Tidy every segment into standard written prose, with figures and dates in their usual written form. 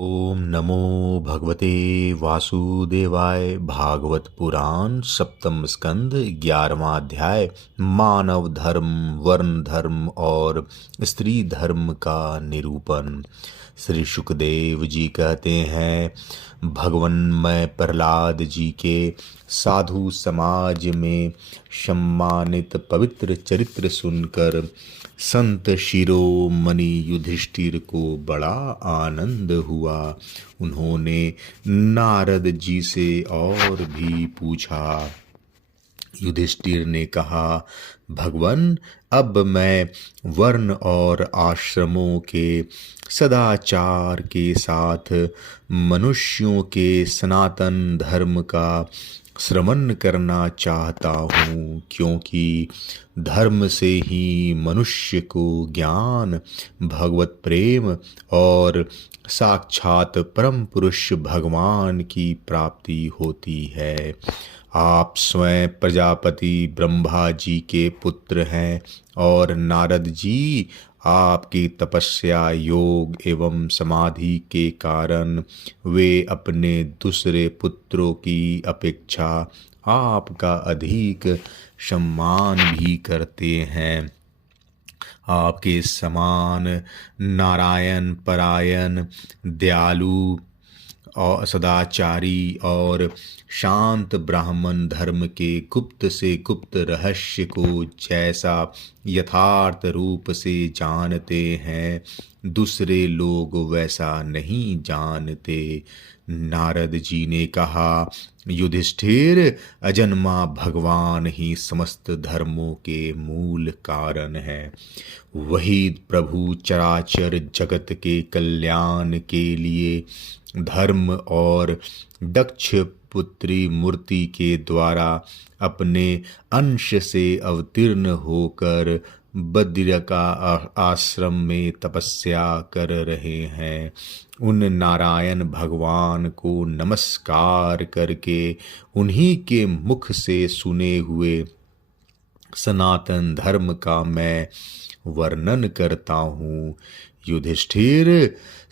ओम नमो भगवते वासुदेवाय। भागवत पुराण सप्तम स्कंद 11वां अध्याय। मानव धर्म, वर्ण धर्म और स्त्री धर्म का निरूपण। श्री शुकदेव जी कहते हैं, भगवन मैं प्रहलाद जी के साधु समाज में सम्मानित पवित्र चरित्र सुनकर संत शिरोमणि युधिष्ठिर को बड़ा आनंद हुआ। उन्होंने नारद जी से और भी पूछा। युधिष्ठिर ने कहा, भगवन अब मैं वर्ण और आश्रमों के सदाचार के साथ मनुष्यों के सनातन धर्म का श्रवण करना चाहता हूँ, क्योंकि धर्म से ही मनुष्य को ज्ञान, भगवत प्रेम और साक्षात परम पुरुष भगवान की प्राप्ति होती है। आप स्वयं प्रजापति ब्रह्मा जी के पुत्र हैं और नारद जी आपकी तपस्या, योग एवं समाधि के कारण वे अपने दूसरे पुत्रों की अपेक्षा आपका अधिक सम्मान भी करते हैं। आपके समान नारायण परायण, दयालु और सदाचारी और शांत ब्राह्मण धर्म के गुप्त से गुप्त रहस्य को जैसा यथार्थ रूप से जानते हैं, दूसरे लोग वैसा नहीं जानते। नारद जी ने कहा, युधिष्ठिर, अजन्मा भगवान ही समस्त धर्मों के मूल कारण है। वही प्रभु चराचर जगत के कल्याण के लिए धर्म और दक्ष पुत्री मूर्ति के द्वारा अपने अंश से अवतीर्ण होकर बद्र का आश्रम में तपस्या कर रहे हैं। उन नारायण भगवान को नमस्कार करके उन्हीं के मुख से सुने हुए सनातन धर्म का मैं वर्णन करता हूँ। युधिष्ठिर,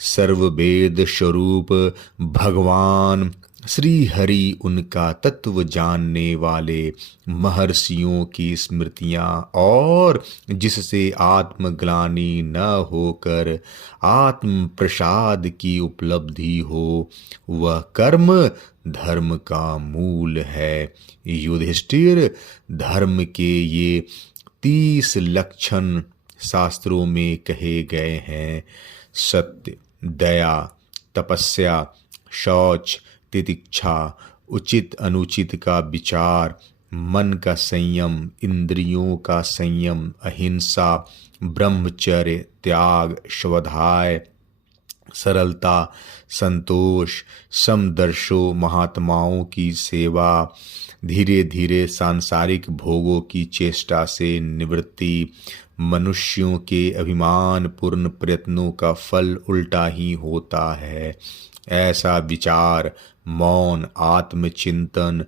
सर्ववेद स्वरूप भगवान श्री हरि उनका तत्व जानने वाले महर्षियों की स्मृतियाँ और जिससे आत्मग्लानि न होकर आत्म प्रसाद की उपलब्धि हो, वह कर्म धर्म का मूल है। युधिष्ठिर, धर्म के ये 30 लक्षण शास्त्रों में कहे गए हैं। सत्य, दया, तपस्या, शौच, तितिक्षा, उचित अनुचित का विचार, मन का संयम, इंद्रियों का संयम, अहिंसा, ब्रह्मचर्य, त्याग, स्वाध्याय, सरलता, संतोष, समदर्शो, महात्माओं की सेवा, धीरे धीरे सांसारिक भोगों की चेष्टा से निवृत्ति, मनुष्यों के अभिमान पूर्ण प्रयत्नों का फल उल्टा ही होता है। ऐसा विचार, मौन, आत्मचिंतन,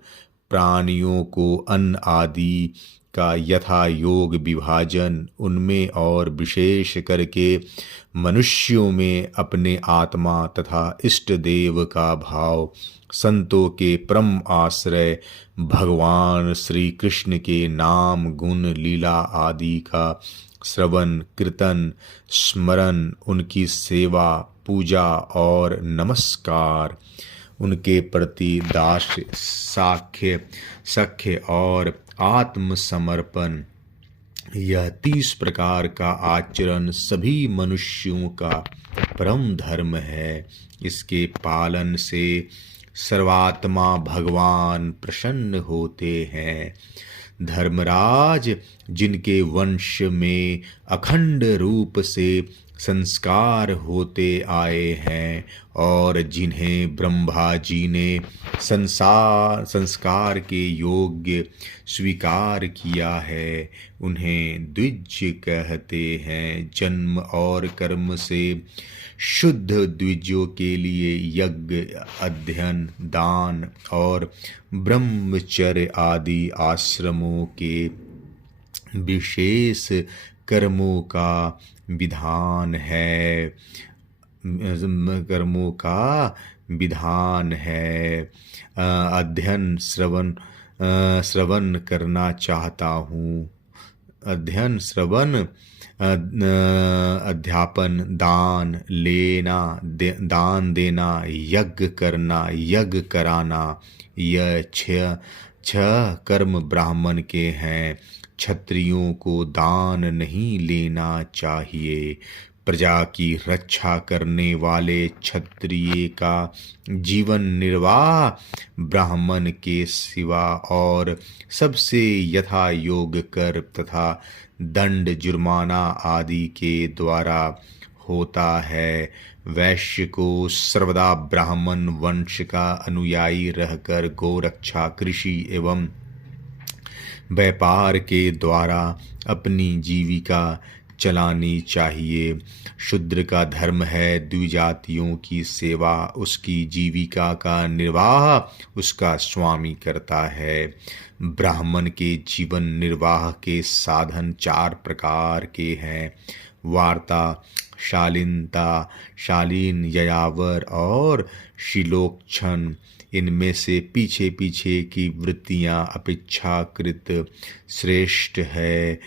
प्राणियों को अन्न आदि का यथा योग विभाजन, उनमें और विशेष करके मनुष्यों में अपने आत्मा तथा इष्ट देव का भाव, संतों के परम आश्रय भगवान श्री कृष्ण के नाम, गुण, लीला आदि का श्रवण, कीर्तन, स्मरण, उनकी सेवा, पूजा और नमस्कार, उनके प्रति दास्य, साख्य, सख्य और आत्मसमर्पण, यह 30 प्रकार का आचरण सभी मनुष्यों का परम धर्म है। इसके पालन से सर्वात्मा भगवान प्रसन्न होते हैं। धर्मराज, जिनके वंश में अखंड रूप से संस्कार होते आए हैं और जिन्हें ब्रह्मा जी ने संस्कार के योग्य स्वीकार किया है, उन्हें द्विज कहते हैं। जन्म और कर्म से शुद्ध द्विजों के लिए यज्ञ, अध्ययन, दान और ब्रह्मचर्य आदि आश्रमों के विशेष कर्मों का विधान है। कर्मों का विधान है। अध्ययन श्रवण करना चाहता हूँ। अध्ययन श्रवण अध्यापन, दान लेना, दान देना, यज्ञ करना, यज्ञ कराना, यह छह कर्म ब्राह्मण के हैं। क्षत्रियों को दान नहीं लेना चाहिए। प्रजा की रक्षा करने वाले क्षत्रिय का जीवन निर्वाह ब्राह्मण के सिवा और सबसे यथा योग कर तथा दंड जुर्माना आदि के द्वारा होता है। वैश्य को सर्वदा ब्राह्मण वंश का अनुयायी रहकर गोरक्षा, कृषि एवं व्यापार के द्वारा अपनी जीविका चलानी चाहिए। शूद्र का धर्म है द्विजातियों की सेवा, उसकी जीविका का निर्वाह उसका स्वामी करता है। ब्राह्मण के जीवन निर्वाह के साधन 4 प्रकार के हैं: वार्ता, शालीनता, शालीन, यायावर और शिलोक्षण। इनमें से पीछे पीछे की वृत्तियां अपेक्षाकृत श्रेष्ठ है।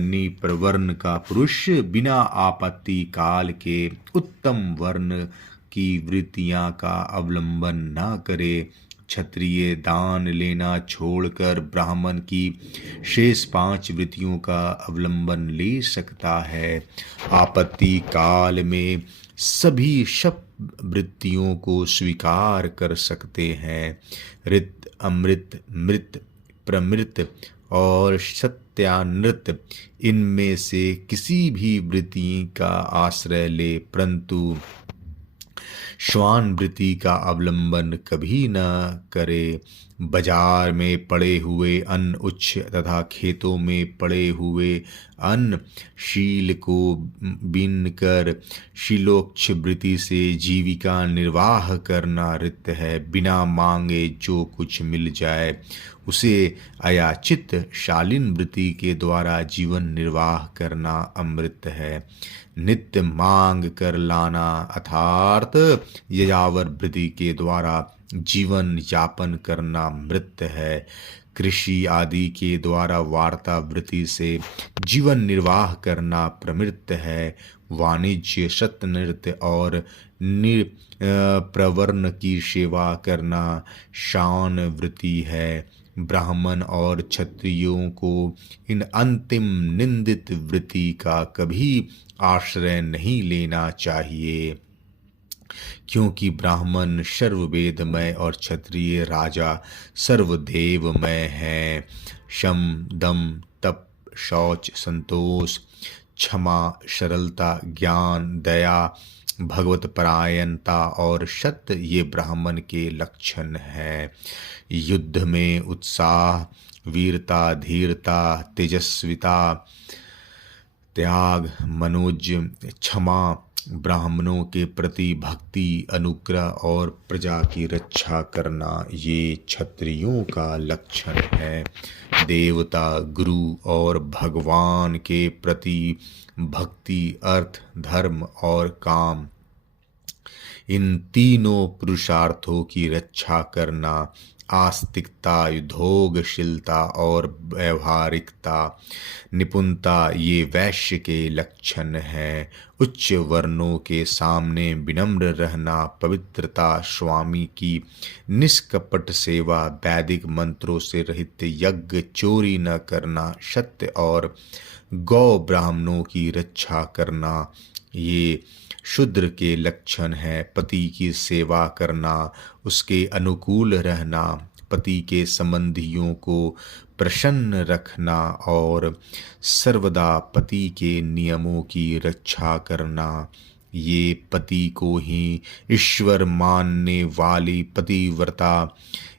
निप्रवर्ण का पुरुष बिना आपत्ति काल के उत्तम वर्ण की वृत्तियां का अवलंबन न करे। क्षत्रिय दान लेना छोड़कर ब्राह्मण की शेष 5 वृत्तियों का अवलंबन ले सकता है। आपत्ति काल में सभी शब वृत्तियों को स्वीकार कर सकते हैं। ऋत, अमृत, मृत, प्रमृत और सत्यानृत इनमें से किसी भी वृत्ति का आश्रय ले, परंतु श्वान वृत्ति का अवलंबन कभी न करे। बाजार में पड़े हुए अन्न उच्च तथा खेतों में पड़े हुए अन्न शील को बीनकर शीलोक्ष वृत्ति से जीविका निर्वाह करना रित है। बिना मांगे जो कुछ मिल जाए उसे अयाचित शालीन वृत्ति के द्वारा जीवन निर्वाह करना अमृत है। नित्य मांग कर लाना अर्थात यजावर वृत्ति के द्वारा जीवन यापन करना मृत है। कृषि आदि के द्वारा वार्ता वृत्ति से जीवन निर्वाह करना प्रमृत है। वाणिज्य, सत्यनृत्य और प्रवर्ण की सेवा करना शान वृत्ति है। ब्राह्मण और क्षत्रियों को इन अंतिम निंदित वृत्ति का कभी आश्रय नहीं लेना चाहिए, क्योंकि ब्राह्मण सर्ववेदमय और क्षत्रिय राजा सर्वदेवमय है। शम, दम, तप, शौच, संतोष, क्षमा, सरलता, ज्ञान, दया, भगवत परायणता और सत्य ये ब्राह्मण के लक्षण हैं। युद्ध में उत्साह, वीरता, धीरता, तेजस्विता, त्याग, मनोज, क्षमा, ब्राह्मणों के प्रति भक्ति, अनुग्रह और प्रजा की रक्षा करना ये क्षत्रियों का लक्षण है। देवता, गुरु और भगवान के प्रति भक्ति, अर्थ, धर्म और काम इन तीनों पुरुषार्थों की रक्षा करना, आस्तिकता, युद्धोगशीलता और व्यवहारिकता, निपुणता ये वैश्य के लक्षण हैं। उच्च वर्णों के सामने विनम्र रहना, पवित्रता, स्वामी की निष्कपट सेवा, वैदिक मंत्रों से रहित यज्ञ, चोरी न करना, सत्य और गौ ब्राह्मणों की रक्षा करना ये शूद्र के लक्षण है। पति की सेवा करना, उसके अनुकूल रहना, पति के संबंधियों को प्रसन्न रखना और सर्वदा पति के नियमों की रक्षा करना ये पति को ही ईश्वर मानने वाली पतिव्रता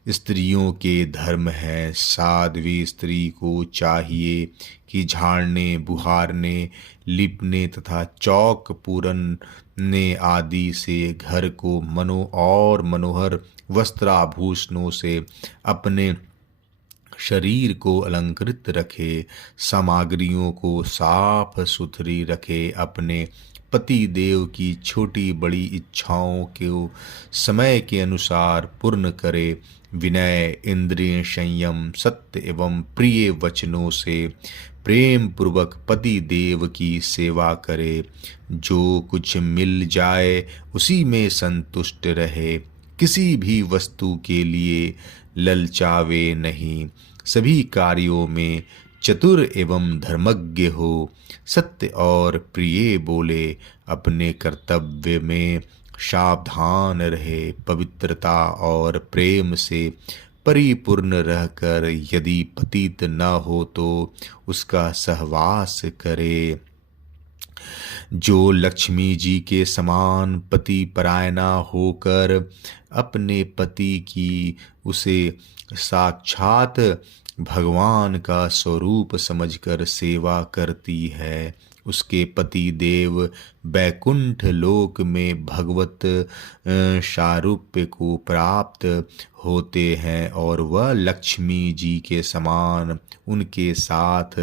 स्त्रियों के धर्म है। साध्वी स्त्री को चाहिए कि झाड़ने, बुहारने, लिपने तथा चौक पूरने आदि से घर को मनोहर वस्त्राभूषणों से अपने शरीर को अलंकृत रखे, सामग्रियों को साफ सुथरी रखे, अपने पति देव की छोटी बड़ी इच्छाओं को समय के अनुसार पूर्ण करे। विनय, इंद्रिय संयम, सत्य एवं प्रिय वचनों से प्रेम पूर्वक पति देव की सेवा करे। जो कुछ मिल जाए उसी में संतुष्ट रहे। किसी भी वस्तु के लिए ललचावे नहीं। सभी कार्यों में चतुर एवं धर्मज्ञ हो। सत्य और प्रिय बोले। अपने कर्तव्य में सावधान रहे। पवित्रता और प्रेम से परिपूर्ण रहकर यदि पतित न हो तो उसका सहवास करे। जो लक्ष्मी जी के समान पति परायणा होकर अपने पति की उसे साक्षात भगवान का स्वरूप समझकर सेवा करती है, उसके पति देव बैकुंठ लोक में भगवत सारूप्य को प्राप्त होते हैं और वह लक्ष्मी जी के समान उनके साथ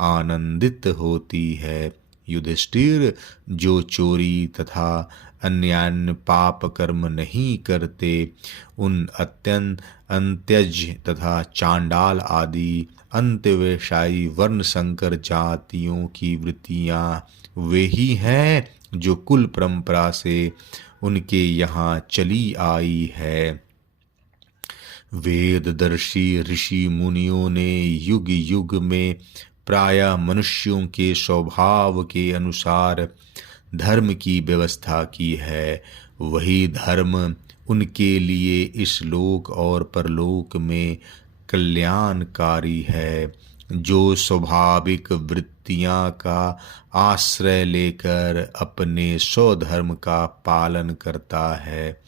आनंदित होती है। युधिष्ठिर, जो चोरी तथा अन्य पाप कर्म नहीं करते, उन अंत्यज तथा चांडाल आदि अंत्यवसायी वर्ण संकर जातियों की वृत्तियां वे ही हैं जो कुल परंपरा से उनके यहाँ चली आई है। वेददर्शी ऋषि मुनियों ने युग युग में प्रायः मनुष्यों के स्वभाव के अनुसार धर्म की व्यवस्था की है। वही धर्म उनके लिए इस लोक और परलोक में कल्याणकारी है। जो स्वाभाविक वृत्तियां का आश्रय लेकर अपने स्वधर्म का पालन करता है,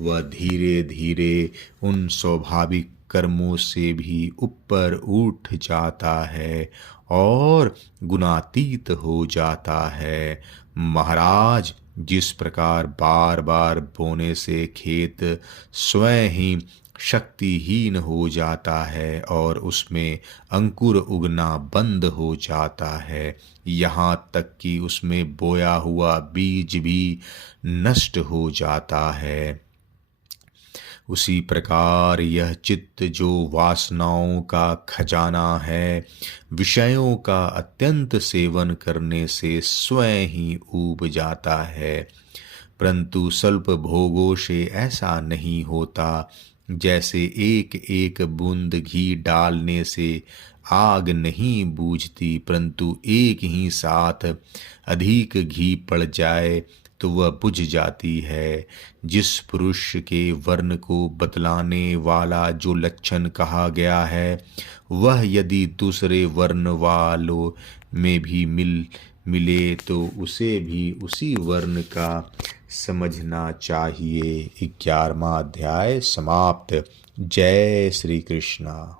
वह धीरे धीरे उन स्वाभाविक कर्मों से भी ऊपर उठ जाता है और गुणातीत हो जाता है। महाराज, जिस प्रकार बार बार बोने से खेत स्वयं ही शक्तिहीन हो जाता है और उसमें अंकुर उगना बंद हो जाता है, यहाँ तक कि उसमें बोया हुआ बीज भी नष्ट हो जाता है, उसी प्रकार यह चित्त जो वासनाओं का खजाना है, विषयों का अत्यंत सेवन करने से स्वयं ही ऊब जाता है। परंतु स्वल्प भोगों से ऐसा नहीं होता। जैसे एक एक बूंद घी डालने से आग नहीं बूझती, परंतु एक ही साथ अधिक घी पड़ जाए तो वह बुझ जाती है। जिस पुरुष के वर्ण को बतलाने वाला जो लक्षण कहा गया है, वह यदि दूसरे वर्ण वालों में भी मिले तो उसे भी उसी वर्ण का समझना चाहिए। 11वां अध्याय समाप्त। जय श्री कृष्णा।